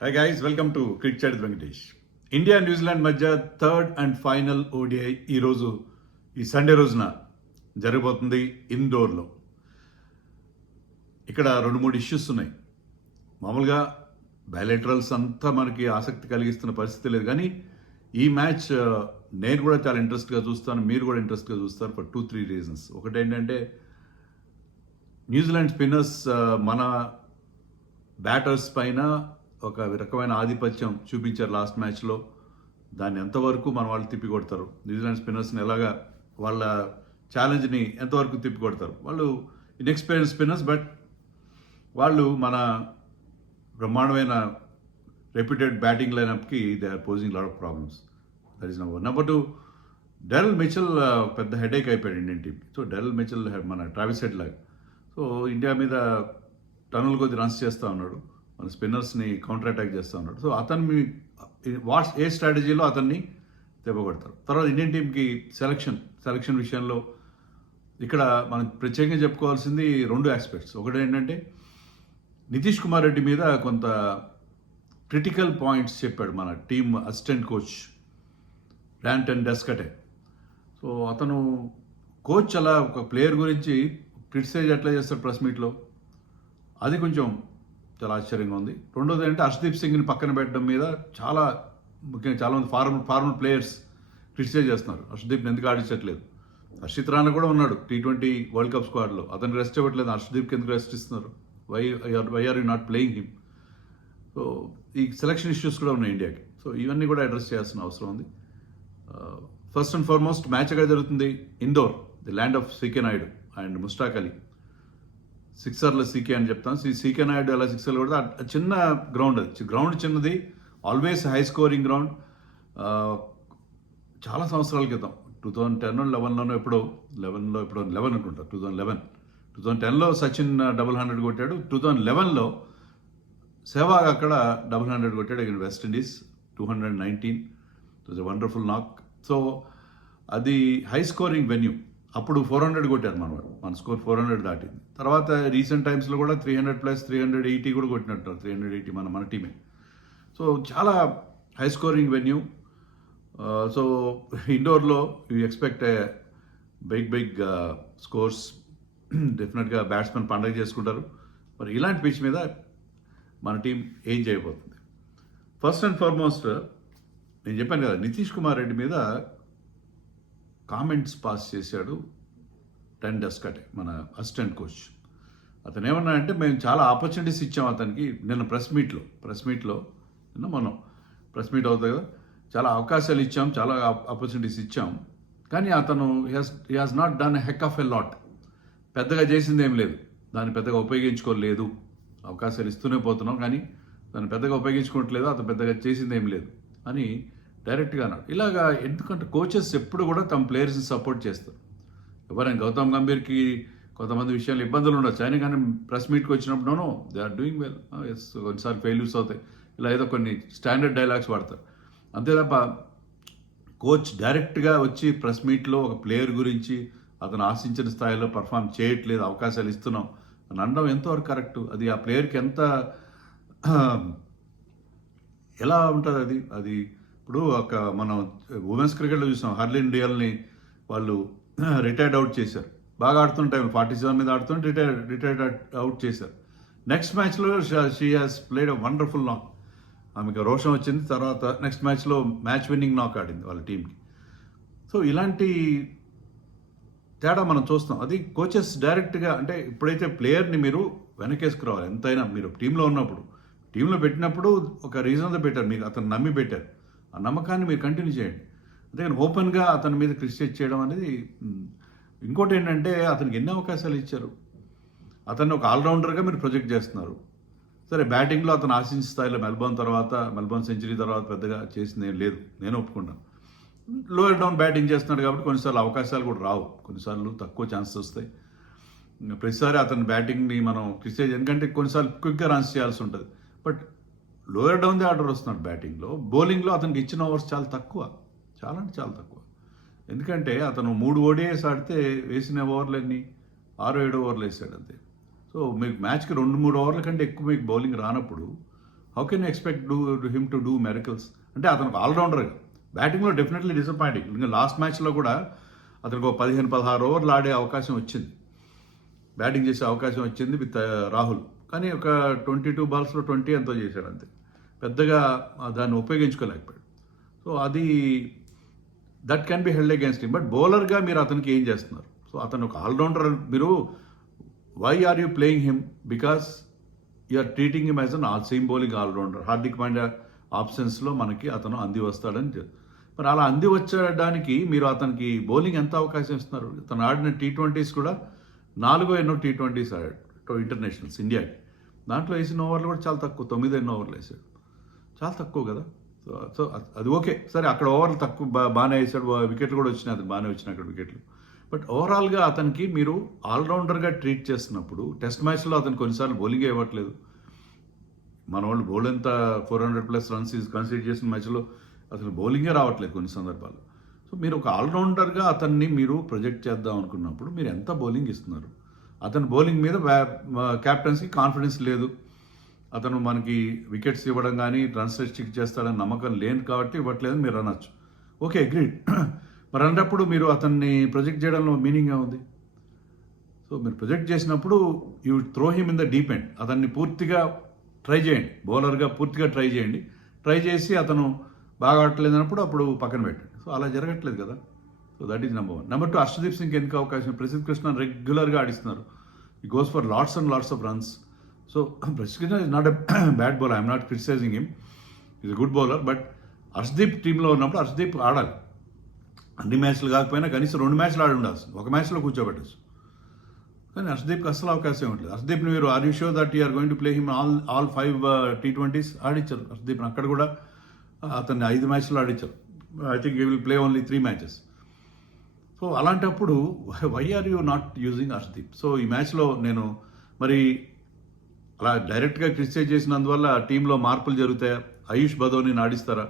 Hi guys, welcome to Cricket Chat with Venkatesh. India New Zealand మధ్య third and final ODI ఈ Sunday రోజున జరగబోతుంది ఇండోర్లో. ఇక్కడ 2-3 ఇష్యూస్ ఉన్నాయి. మామూలుగా బయలెటరల్స్ అంతా మనకి ఆసక్తి కలిగిస్తున్న పరిస్థితి లేదు, కానీ ఈ మ్యాచ్ నేను కూడా చాలా ఇంట్రెస్ట్గా చూస్తాను, మీరు కూడా ఇంట్రెస్ట్గా చూస్తారు ఫర్ 2-3 రీజన్స్. ఒకటి ఏంటంటే న్యూజిలాండ్ స్పిన్నర్స్ మన బ్యాటర్స్ పైన ఒక రకమైన ఆధిపత్యం చూపించారు లాస్ట్ మ్యాచ్లో. దాన్ని ఎంతవరకు మన వాళ్ళు తిప్పికొడతారు, న్యూజిలాండ్ స్పిన్నర్స్ని ఎలాగా వాళ్ళ ఛాలెంజ్ని ఎంతవరకు తిప్పికొడతారు. వాళ్ళు ఇన్ఎక్స్పీరియన్స్ స్పిన్నర్స్, బట్ వాళ్ళు మన బ్రహ్మాండమైన రెప్యూటెడ్ బ్యాటింగ్ లైనప్కి they are posing lot of problems. That is number 2. Daryl Mitchell పెద్ద హెడేక్ అయిపోయాడు Indian team. So Daryl Mitchell మన ట్రావిస్ హెడ్ లాగా, సో ఇండియా మీద టన్నుల కొద్ది రన్స్ చేస్తూ ఉన్నాడు, మన స్పిన్నర్స్ని కౌంటర్ అటాక్ చేస్తూ ఉన్నాడు. సో అతన్ని ఏ స్ట్రాటజీలో అతన్ని దెబ్బకొడతారు. తర్వాత ఇండియన్ టీంకి సెలక్షన్ విషయంలో ఇక్కడ మనం ప్రత్యేకంగా చెప్పుకోవాల్సింది 2 ఆస్పెక్ట్స్. ఒకటి ఏంటంటే నితీష్ కుమార్ రెడ్డి మీద కొంత క్రిటికల్ పాయింట్స్ చెప్పాడు మన team assistant coach Ryan ten Doeschate. So అతను కోచ్ అలా ఒక ప్లేయర్ గురించి క్రిటిసైజ్ ఎట్లా చేస్తాడు ప్రెస్ మీట్లో, అది కొంచెం చాలా ఆశ్చర్యంగా ఉంది. రెండోది ఏంటంటే హర్షదీప్ సింగ్ని పక్కన పెట్టడం మీద ముఖ్యంగా చాలామంది ఫార్మర్ ప్లేయర్స్ క్రిటిసైజ్ చేస్తున్నారు. హర్షదీప్ని ఎందుకు ఆడించట్లేదు, హర్షిత్ రాణా కూడా ఉన్నాడు T20 వరల్డ్ కప్ స్క్వాడ్లో, అతను రెస్ట్ ఇవ్వట్లేదు, హర్షదీప్కి ఎందుకు రెస్ట్ ఇస్తున్నారు, why are you not playing him. So ఈ సెలక్షన్ ఇష్యూస్ కూడా ఉన్నాయి ఇండియాకి. సో ఇవన్నీ కూడా అడ్రస్ చేయాల్సిన అవసరం ఉంది. ఫస్ట్ అండ్ ఫార్మోస్ట్ మ్యాచ్ ఎక్కడ జరుగుతుంది, Indore, the land of CK Naidu and Mushtaq Ali. సిక్సర్ల సీకే అని చెప్తాను. సీకే నాయుడు అలా సిక్సర్లు కూడా చిన్న గ్రౌండ్, అది గ్రౌండ్ చిన్నది, ఆల్వేస్ హై స్కోరింగ్ గ్రౌండ్. చాలా సంవత్సరాల క్రితం 2010-11 ఎప్పుడో 11 అనుకుంటా, 2010లో సచిన్ 100 కొట్టాడు, 2011లో సెహ్వాగ్ అక్కడ 100 కొట్టాడు again West Indies 219. It was a wonderful నాక్. సో అది హై స్కోరింగ్ వెన్యూ. అప్పుడు 400 కొట్టారు మన స్కోర్ 400 దాటింది. తర్వాత రీసెంట్ టైమ్స్లో కూడా 300+ 380 కూడా కొట్టినట్టు, 380 మన టీమే. సో చాలా హై స్కోరింగ్ వెన్యూ. సో ఇండోర్లో you expect a big scores. డెఫినెట్గా బ్యాట్స్మెన్ పండగ చేసుకుంటారు. మరి ఇలాంటి పిచ్ మీద మన టీం ఏం చేయబోతుంది. ఫస్ట్ అండ్ ఫార్మోస్ట్ నేను చెప్పాను కదా, నితీష్ కుమార్ రెడ్డి మీద కామెంట్స్ పాస్ చేశాడు టెన్ డెస్కటే, మన అసిస్టెంట్ కోచ్. అతను ఏమన్నా అంటే మేము చాలా ఆపర్చునిటీస్ ఇచ్చాం అతనికి. నిన్న ప్రెస్ మీట్లో మనం ప్రెస్ మీట్ అవుతుంది కదా, చాలా అవకాశాలు ఇచ్చాం, చాలా ఆపర్చునిటీస్ ఇచ్చాం, కానీ అతను he has not done heck of a lot. పెద్దగా చేసింది ఏం లేదు, దాన్ని పెద్దగా ఉపయోగించుకోలేదు. అవకాశాలు ఇస్తూనే పోతున్నాం, కానీ దాన్ని పెద్దగా ఉపయోగించుకోవట్లేదు, అతను పెద్దగా చేసింది ఏం లేదు అని డైరెక్ట్గా అన్నాడు. ఇలాగా ఎందుకంటే కోచెస్ ఎప్పుడు కూడా తమ ప్లేయర్స్ని సపోర్ట్ చేస్తారు. ఎవరైనా గౌతమ్ గంభీర్కి కొంతమంది విషయాలు ఇబ్బందులు ఉండొచ్చు, అయినా కానీ ప్రెస్ మీట్కి వచ్చినప్పుడు no they are doing well, yes కొన్నిసార్లు ఫెయిల్యూర్స్ అవుతాయి, ఇలా ఏదో కొన్ని స్టాండర్డ్ డైలాగ్స్ వాడతారు అంతే తప్ప కోచ్ డైరెక్ట్గా వచ్చి ప్రెస్ మీట్లో ఒక ప్లేయర్ గురించి అతను ఆశించిన స్థాయిలో పర్ఫామ్ చేయట్లేదు, అవకాశాలు ఇస్తున్నాం అని అనడం ఎంతవరకు కరెక్ట్, అది ఆ ప్లేయర్కి ఎంత ఎలా ఉంటుంది అది ఇప్పుడు మనం ఉమెన్స్ క్రికెట్లో చూసాం, హర్లిన్ డియల్ని వాళ్ళు రిటైర్డ్ అవుట్ చేశారు. బాగా ఆడుతున్న టైం 47 మీద ఆడుతుంటే రిటైర్డ్ అవుట్ చేశారు. నెక్స్ట్ మ్యాచ్లో she has played a wonderful నాక్, ఆమెకు రోషం వచ్చింది. తర్వాత నెక్స్ట్ మ్యాచ్లో మ్యాచ్ విన్నింగ్ నాక్ ఆడింది వాళ్ళ టీంకి. సో ఇలాంటి తేడా మనం చూస్తాం. అది కోచెస్ డైరెక్ట్గా అంటే ఇప్పుడైతే ప్లేయర్ని మీరు వెనకేసుకురావాలి. ఎంతైనా మీరు టీంలో పెట్టినప్పుడు ఒక రీజన్తో పెట్టారు, మీకు అతను నమ్మి పెట్టారు, ఆ నమ్మకాన్ని మీరు కంటిన్యూ చేయండి. అంతేగాని ఓపెన్గా అతని మీద క్రిటిసైజ్ చేయడం అనేది. ఇంకోటి ఏంటంటే అతనికి ఎన్ని అవకాశాలు ఇచ్చారు, అతన్ని ఒక ఆల్రౌండర్గా మీరు ప్రొజెక్ట్ చేస్తున్నారు. సరే బ్యాటింగ్లో అతను ఆశించిన స్థాయిలో మెల్బోర్న్ సెంచరీ తర్వాత పెద్దగా చేసింది ఏం లేదు, నేను ఒప్పుకున్నాను. లోయర్ డౌన్ బ్యాటింగ్ చేస్తున్నాడు కాబట్టి కొన్నిసార్లు అవకాశాలు కూడా రావు, కొన్నిసార్లు తక్కువ ఛాన్సెస్ వస్తాయి. ప్రతిసారి అతని బ్యాటింగ్ని మనం క్రిటిసైజ్, ఎందుకంటే కొన్నిసార్లు క్విక్గా రన్స్ చేయాల్సి ఉంటుంది. బట్ లోయర్ డౌన్దే ఆర్డర్ వస్తున్నాడు బ్యాటింగ్లో. బౌలింగ్లో అతనికి ఇచ్చిన ఓవర్స్ చాలా తక్కువ. ఎందుకంటే అతను 3 ODIs ఆడితే వేసిన ఓవర్లు ఎన్ని 6-7 ఓవర్లు వేసాడు అంతే. సో మీకు మ్యాచ్కి 2-3 ఓవర్ల కంటే ఎక్కువ మీకు బౌలింగ్ రానప్పుడు how can expect him to do miracles? అంటే అతనికి ఆల్రౌండర్గా బ్యాటింగ్లో డెఫినెట్లీ డిసప్పాయింటింగ్. ఇంకా లాస్ట్ మ్యాచ్లో కూడా అతనికి 15-16 ఓవర్లు ఆడే అవకాశం వచ్చింది, బ్యాటింగ్ చేసే అవకాశం వచ్చింది విత్ రాహుల్. కానీ ఒక 22 బాల్స్లో 20 ఎంతో చేశాడు అంతే, పెద్దగా దాన్ని ఉపయోగించుకోలేకపోయాడు. సో అది that can be held against him. But బౌలర్గా మీరు అతనికి ఏం చేస్తున్నారు? సో అతను ఒక ఆల్రౌండర్. మీరు why are you playing him? Because you're treating him as an seam bowling allrounder. Hardik Pandya ఆప్షన్స్లో మనకి అతను అంది వస్తాడని. మరి అలా అంది వచ్చడానికి మీరు అతనికి బౌలింగ్ ఎంత అవకాశం ఇస్తున్నారు? తను ఆడిన T20s కూడా 4 ఎన్నో T20s ఆడాడు ఇంటర్నేషనల్స్ ఇండియాకి. దాంట్లో వేసిన ఓవర్లు కూడా చాలా తక్కువ, 9 ఓవర్లు వేసాడు, చాలా తక్కువ కదా. సో అది ఓకే, సరే అక్కడ ఓవర్లు తక్కువ బాగానే వేసాడు, వికెట్లు కూడా వచ్చినాయి, అది బాగానే వచ్చినాయి అక్కడ వికెట్లు. బట్ ఓవరాల్గా అతనికి మీరు ఆల్రౌండర్గా ట్రీట్ చేస్తున్నప్పుడు టెస్ట్ మ్యాచ్లో అతను కొన్నిసార్లు బౌలింగ్ ఇవ్వట్లేదు. మన వాళ్ళు బౌల్ ఎంత 400+ రన్స్ కన్సిడర్ చేసిన మ్యాచ్లో అసలు బౌలింగే రావట్లేదు కొన్ని సందర్భాలు. సో మీరు ఒక ఆల్రౌండర్గా అతన్ని మీరు ప్రొజెక్ట్ చేద్దాం అనుకున్నప్పుడు మీరు ఎంత బౌలింగ్ ఇస్తున్నారు? అతని బౌలింగ్ మీద క్యాప్టెన్స్కి కాన్ఫిడెన్స్ లేదు. అతను మనకి వికెట్స్ ఇవ్వడం కానీ రన్స్ స్టిక్ చేస్తాడని నమ్మకం లేదు కాబట్టి ఇవ్వట్లేదని మీరు అనొచ్చు. Okay, agreed. మరి అన్నప్పుడు మీరు అతన్ని ప్రొజెక్ట్ చేయడంలో మీనింగ్గా ఉంది. సో మీరు ప్రొజెక్ట్ చేసినప్పుడు you throw him in the deep end. అతన్ని పూర్తిగా ట్రై చేయండి, బౌలర్గా పూర్తిగా ట్రై చేయండి. ట్రై చేసి అతను బాగా ఆడట్లేదు అన్నప్పుడు అప్పుడు పక్కన పెట్టండి. సో అలా జరగట్లేదు కదా. So that is number 1. Number 2, Arshdeep Singh ఎందుకు అవకాశం? ప్రసిద్ధ్ కృష్ణ రెగ్యులర్గా ఆడిస్తున్నారు. He goes for lots and lots of runs. So Prasidh Krishna is not a bad bowler, I'm not criticising him, is a good bowler. But Harshdeep టీంలో ఉన్నప్పుడు హర్షదీప్ ఆడాలి. అన్ని మ్యాచ్లు కాకపోయినా కనీసం 2 మ్యాచ్లు ఆడి ఉండాల్సింది, ఒక మ్యాచ్లో కూర్చోబెట్టచ్చు. కానీ హర్షదీప్కి అస్సలు అవకాశం ఇవ్వట్లేదు. హర్షదీప్ని మీరు are you sure that you're going to play him all 5 T20s ఆడించారు హర్షదీప్ని. అక్కడ కూడా అతన్ని 5 మ్యాచ్లు ఆడించారు. I think you will play only 3 matches. So అలాంటప్పుడు why are you not using Harshdeep? So ఈ మ్యాచ్లో నేను మరి అలా డైరెక్ట్గా క్రిటిసైజ్ చేసినందువల్ల టీంలో మార్పులు జరుగుతాయా? ఆయుష్ బదోనిని ఆడిస్తారా?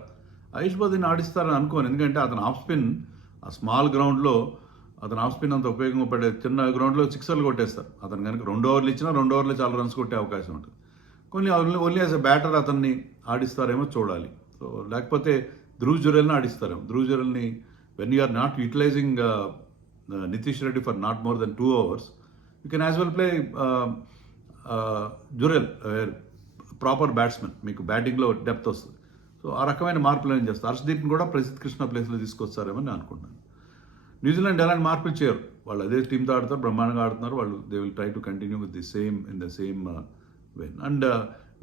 ఆయుష్ బదోని ఆడిస్తారని అనుకోను, ఎందుకంటే అతను ఆఫ్ స్పిన్ ఆ స్మాల్ గ్రౌండ్లో అతను ఆఫ్ స్పిన్ అంత ఉపయోగపడే చిన్న గ్రౌండ్లో 6 కొట్టేస్తారు. అతను కనుక 2 ఓవర్లు ఇచ్చినా 2 ఓవర్లో చాలా రన్స్ కొట్టే అవకాశం ఉంటుంది. కొన్ని ఓన్లీ యాజ్ ఎ బ్యాటర్ అతన్ని ఆడిస్తారేమో చూడాలి. సో లేకపోతే ధ్రువ్ జురెల్ని ఆడిస్తారేమో. ధ్రువ్ జురెల్ని when you are not utilising Nitish Reddy for not more than 2 hours, you can as well play Jurel, proper batsmen, మీకు బ్యాటింగ్లో డెప్త్ వస్తుంది. సో ఆ రకమైన మార్పులు ఏం చేస్తారు. హర్షదీప్ని కూడా ప్రసిద్ధ్ కృష్ణ ప్లేస్లో తీసుకొస్తారేమో నేను అనుకుంటున్నాను. న్యూజిలాండ్ ఎలాంటి మార్పులు చేయరు, వాళ్ళు అదే టీంతో ఆడతారు, బ్రహ్మాండంగా ఆడుతున్నారు వాళ్ళు. They will try to continue with in the same when. And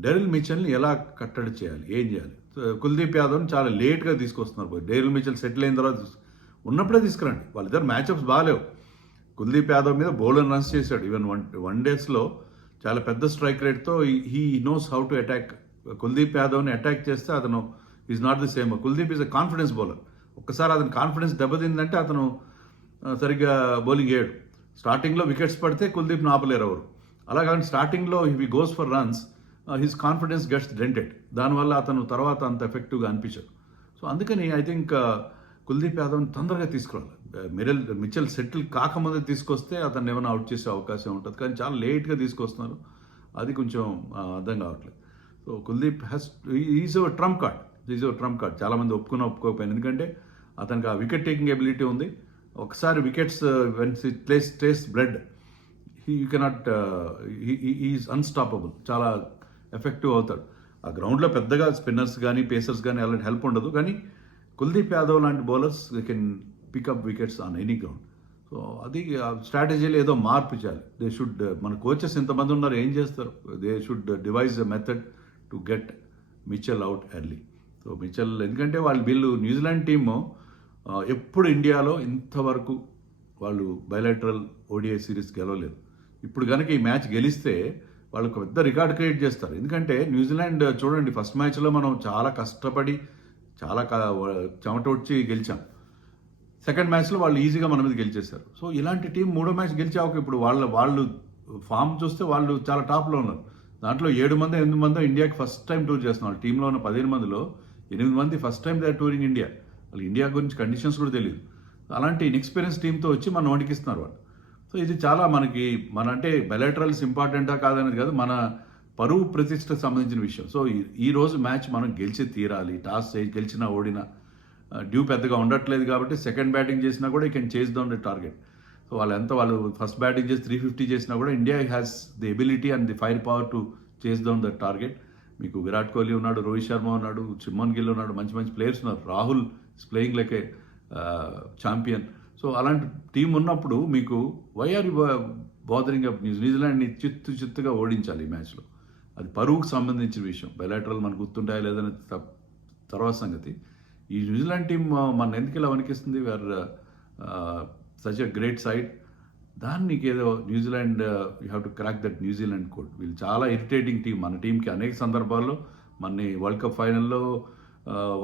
డెరిల్ మిచెల్ని ఎలా కట్టడి చేయాలి, ఏం చేయాలి? కుల్దీప్ యాదవ్ని చాలా లేట్గా తీసుకొస్తున్నారు. డెరిల్ మిచెల్ సెటిల్ అయిన తర్వాత ఉన్నప్పుడే తీసుకురండి. వాళ్ళిద్దరు మ్యాచ్అప్స్ బాగాలేవు. కుల్దీప్ యాదవ్ మీద బౌలర్ రన్స్ చేశాడు. ఈవెన్ వన్ డేస్లో చాలా పెద్ద స్ట్రైక్ రేట్తో he knows how to attack. Kuldeep యాదవ్ని అటాక్ చేస్తే అతను is not the same. Kuldeep is a confidence bowler. ఒక్కసారి అతని కాన్ఫిడెన్స్ దెబ్బతిందంటే అతను సరిగ్గా బౌలింగ్ వేయడు. స్టార్టింగ్లో వికెట్స్ పడితే కుల్దీప్ని ఆపలేరు ఎవరు. అలా కానీ స్టార్టింగ్లో he goes for runs, his confidence gets dented. దానివల్ల అతను తర్వాత అంత ఎఫెక్టివ్గా అనిపించాడు. సో అందుకని ఐ థింక్ కుల్దీప్ యాదవ్ని తొందరగా తీసుకురావాలి. మిచెల్ సెటిల్ కాకముందే తీసుకొస్తే అతన్ని ఏమైనా అవుట్ చేసే అవకాశం ఉంటుంది. కానీ చాలా లేట్గా తీసుకొస్తున్నారు, అది కొంచెం అర్థం కావట్లేదు. సో కుల్దీప్ ఈజ్ ఓ ట్రంప్ కార్డ్. చాలామంది ఒప్పుకోకపోయినా, ఎందుకంటే అతనికి ఆ వికెట్ టేకింగ్ ఎబిలిటీ ఉంది. ఒకసారి wickets when taste blood, you cannot, is unstoppable, చాలా ఎఫెక్టివ్ అవుతాడు. ఆ గ్రౌండ్లో పెద్దగా స్పిన్నర్స్ కానీ పేసర్స్ కానీ అలాంటి హెల్ప్ ఉండదు. కానీ కుల్దీప్ యాదవ్ లాంటి bowlers they can pick up wickets on any ground. So అది స్ట్రాటజీలో ఏదో మార్పు చేయాలి. దే షుడ్, మన కోచెస్ ఎంతమంది ఉన్నారు, ఏం చేస్తారు? They should device a method to get Mitchell out early. So Mitchell, ఎందుకంటే వీళ్ళు న్యూజిలాండ్ టీము ఎప్పుడు ఇండియాలో ఇంతవరకు వాళ్ళు బయలాటరల్ ODI సిరీస్ గెలవలేదు. ఇప్పుడు కనుక ఈ మ్యాచ్ గెలిస్తే వాళ్ళు ఒక పెద్ద రికార్డ్ క్రియేట్ చేస్తారు. ఎందుకంటే న్యూజిలాండ్ చూడండి, ఫస్ట్ మ్యాచ్లో మనం చాలా కష్టపడి చాలా చెమట వచ్చి గెలిచాం. సెకండ్ మ్యాచ్లో వాళ్ళు ఈజీగా మన మీద గెలిచేశారు. సో ఇలాంటి టీం 3వ మ్యాచ్ గెలిచాక ఇప్పుడు వాళ్ళు ఫామ్ చూస్తే వాళ్ళు చాలా టాప్లో ఉన్నారు. దాంట్లో 7 మంది 8 మంది ఇండియాకి ఫస్ట్ టైం టూర్ చేస్తున్నారు. టీంలో ఉన్న 15 మందిలో 8 మంది first time they are touring India. వాళ్ళు ఇండియా గురించి కండిషన్స్ కూడా తెలియదు. అలాంటి ఇన్ఎక్స్పీరియన్స్ టీంతో వచ్చి మనం వణికిస్తున్నారు వాళ్ళు. సో ఇది చాలా మన అంటే బయలాటరల్స్ ఇంపార్టెంటా కాదనేది కాదు, మన పరువు ప్రతిష్టకు సంబంధించిన విషయం. సో ఈ రోజు మ్యాచ్ మనం గెలిచి తీరాలి. టాస్ గెలిచినా ఓడినా డ్యూ పెద్దగా ఉండట్లేదు కాబట్టి సెకండ్ బ్యాటింగ్ చేసినా కూడా ఈ కెన్ చేస్ డౌన్ ద టార్గెట్. సో వాళ్ళు ఫస్ట్ బ్యాటింగ్ చేసి 350 చేసినా కూడా India has the ability and the fire power to చేస్ డౌన్ ద టార్గెట్. మీకు విరాట్ కోహ్లీ ఉన్నాడు, రోహిత్ శర్మ ఉన్నాడు, శుభ్మన్ గిల్ ఉన్నాడు, మంచి మంచి ప్లేయర్స్ ఉన్నారు. Rahul is playing like a champion. So అలాంటి టీం ఉన్నప్పుడు మీకు why are you bothering up న్యూజిలాండ్ని చిత్తుగా ఓడించాలి ఈ మ్యాచ్లో. అది పరువుకు సంబంధించిన విషయం. బయలాటరల్ మనకు గుర్తుంటాయా లేదని తర్వాత సంగతి. ఈ న్యూజిలాండ్ టీం మన ఎందుకు ఇలా వణికిస్తుంది? We're such a great side. దాన్ని ఏదో New Zealand you have to crack that New Zealand code. వీళ్ళు చాలా ఇరిటేటింగ్ టీం. మన టీంకి అనేక సందర్భాల్లో మన వరల్డ్ కప్ ఫైనల్లో,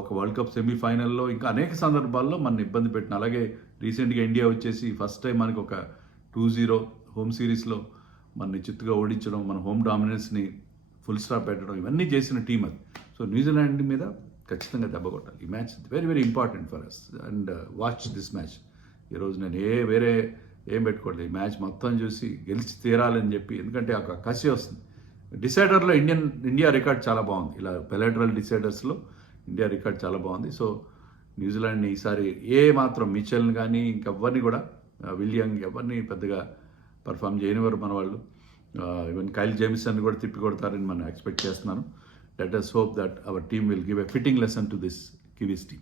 ఒక వరల్డ్ కప్ సెమీఫైనల్లో, ఇంకా అనేక సందర్భాల్లో మన ఇబ్బంది పెట్టిన. అలాగే రీసెంట్గా ఇండియా వచ్చేసి ఫస్ట్ టైం మనకి ఒక 2-0 హోమ్ సిరీస్లో మనని చిత్తుగా ఓడించడం, మన హోమ్ డామినెన్స్ని ఫుల్ స్టాప్ పెట్టడం, ఇవన్నీ చేసిన టీం అది. సో న్యూజిలాండ్ మీద ఖచ్చితంగా దెబ్బ కొట్టాలి. ఈ match very very important for us and watch this match. ఈరోజు నేను వేరే ఏం పెట్టుకోవట్లేదు. ఈ మ్యాచ్ మొత్తం చూసి గెలిచి తీరాలని చెప్పి, ఎందుకంటే ఒక కసి వస్తుంది. డిసైడర్లో ఇండియా రికార్డ్ చాలా బాగుంది. ఇలా బయలాటరల్ డిసైడర్స్లో ఇండియా రికార్డ్ చాలా బాగుంది. సో న్యూజిలాండ్ని ఈసారి మాత్రం మిచెల్ని కానీ ఇంకెవ్వరిని కూడా, విలియంగ్ ఎవరిని పెద్దగా పర్ఫామ్ చేయనివారు మన వాళ్ళు. ఈవెన్ కైల్ జేమిసన్ కూడా తిప్పి కొడతారని మనం ఎక్స్పెక్ట్ చేస్తున్నాను. Let us hope that our team will give a fitting lesson to this Kiwis team.